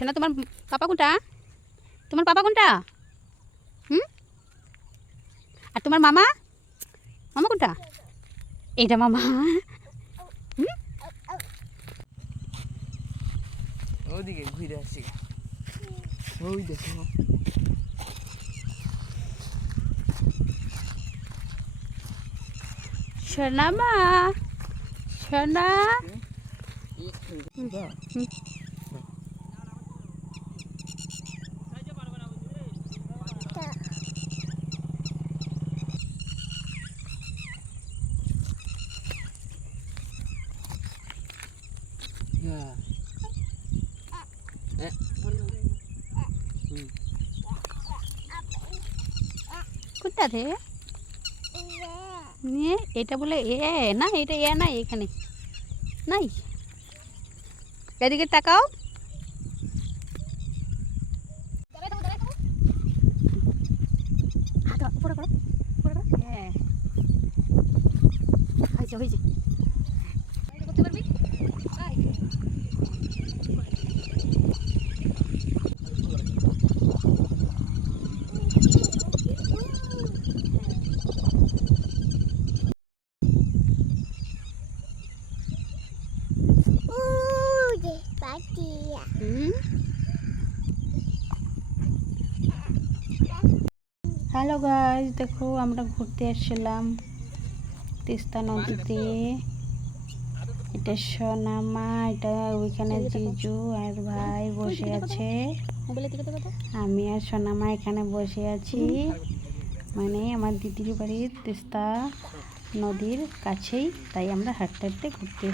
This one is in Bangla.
সোনা তোমার পাপা কোনটা? তোমার পাপা কোনটা? হুম? আর তোমার মামা? মামা কোনটা? এইটা মামা। হুম? ওদিকে ঘুরে আসি। ওই দেখো সোনা মা, সোনা। কোনটা রে? নিয়ে এটা বলে এ না, এটা এ নাই, এখানে নাই। এদিকে তাকাও। উপরে করো, উপরে করো। হ্যাঁ, হয়েছে হয়েছে। করতে পারবি? হ্যালো গাইস, দেখো আমরা ঘুরতে আসছিলাম তিস্তা নদীতে। এটা সোনামা, এটা ওইখানে জিজু আর ভাই বসে আছে, আমি আর সোনামা এখানে বসে আছি। মানে আমার দিদির বাড়ি তিস্তা নদীর কাছেই, তাই আমরা হাঁটতে হাঁটতে ঘুরতে